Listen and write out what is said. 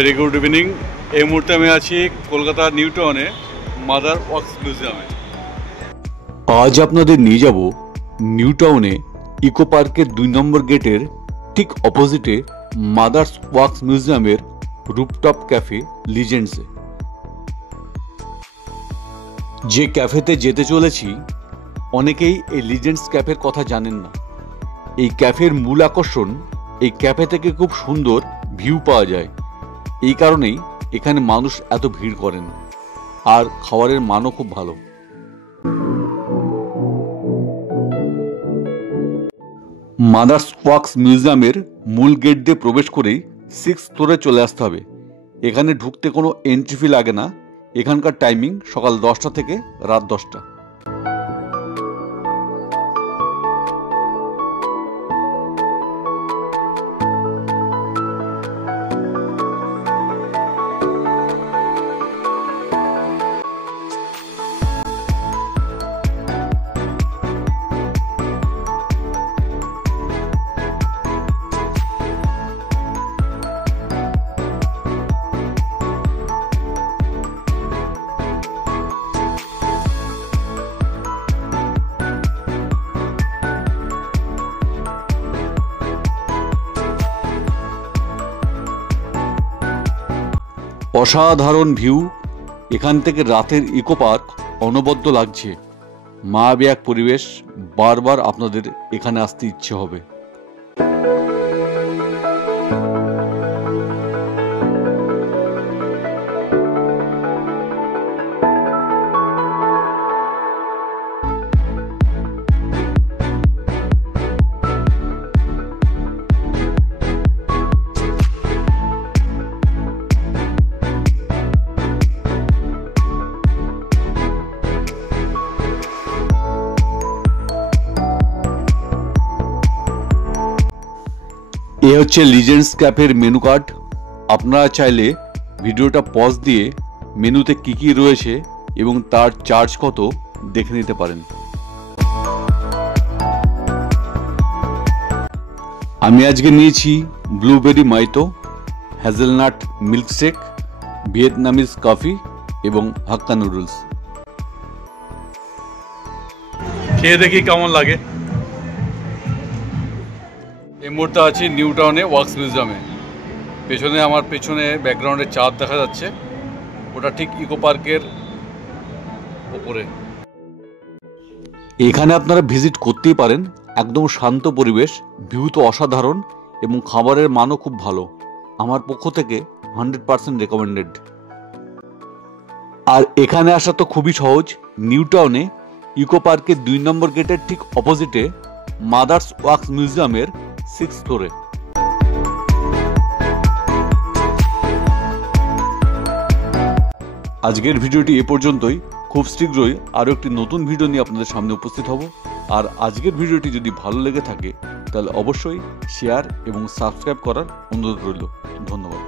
Very good evening. এই মুহূর্তে আমি আছি কলকাতা নিউ টাউনে মাদার ওয়ার্কস মিউজিয়ামে। আজ আপনাদের নিয়ে যাব নিউ টাউনে ইকো পার্কের 2 নম্বর গেটের ঠিক অপোজিটে মাদার্স ওয়ার্কস মিউজিয়ামের রুফটপ ক্যাফে লিজেন্ডসে। যে ক্যাফেতে যেতে চলেছি অনেকেই এই লিজেন্ডস ক্যাফের কথা জানেন না। এই ক্যাফের মূল আকর্ষণ এই ক্যাফে থেকে খুব সুন্দর ভিউ পাওয়া যায়। এই কারণেই এখানে মানুষ এত ভিড় করেন, আর খাবারের মানও খুব ভালো। মাদার্স ওয়ার্কস মিউজিয়ামের মূল গেট দিয়ে প্রবেশ করেই 6th ফ্লোরে চলে আসতে হবে। এখানে ঢুকতে কোনো এন্ট্রি ফি লাগে না। এখানকার টাইমিং সকাল 10টা থেকে রাত 10টা। অসাধারণ ভিউ। এখান থেকে রাতের ইকো পার্ক অনবদ্য লাগছে। মায়াবী এক পরিবেশ, বারবার আপনাদের এখানে আসতে ইচ্ছে হবে। এ হচ্ছে লিজেন্ডস ক্যাফের মেনু কার্ড। আপনারা চাইলে ভিডিওটা পজ দিয়ে মেনুতে কি কি রয়েছে এবং তার চার্জ কত দেখে নিতে পারেন। আমি আজকে নিয়েছি ব্লুবেরি মাইতো, হ্যাজেলনাট মিল্কশেক, ভিয়েতনামিজ কফি এবং হাক্কা নুডলস। খেয়ে দেখি কেমন লাগে। এই মুহূর্তে আছি নিউ টাউনে ওয়ার্কস মিউজিয়ামে। আমার পেছনে ব্যাকগ্রাউন্ডে চাঁদ দেখা যাচ্ছে, ওটা ঠিক ইকো পার্কের ওপরে। এখানে আপনারা ভিজিট করতেই পারেন। একদম শান্ত পরিবেশ, ভিউ তো অসাধারণ এবং খাবারের মানও খুব ভালো। আমার পক্ষ থেকে 100% রেকমেন্ডেড। আর এখানে আসা তো খুবই সহজ। নিউ টাউনে ইকো পার্কের 2 নম্বর গেটের ঠিক অপোজিটে মাদার্স ওয়ার্কস মিউজিয়ামের 6th ফ্লোরে। আজকের ভিডিওটি এ পর্যন্তই। খুব শীঘ্রই আরও একটি নতুন ভিডিও নিয়ে আপনাদের সামনে উপস্থিত হব। আর আজকের ভিডিওটি যদি ভালো লেগে থাকে তাহলে অবশ্যই শেয়ার এবং সাবস্ক্রাইব করার অনুরোধ রইল। ধন্যবাদ।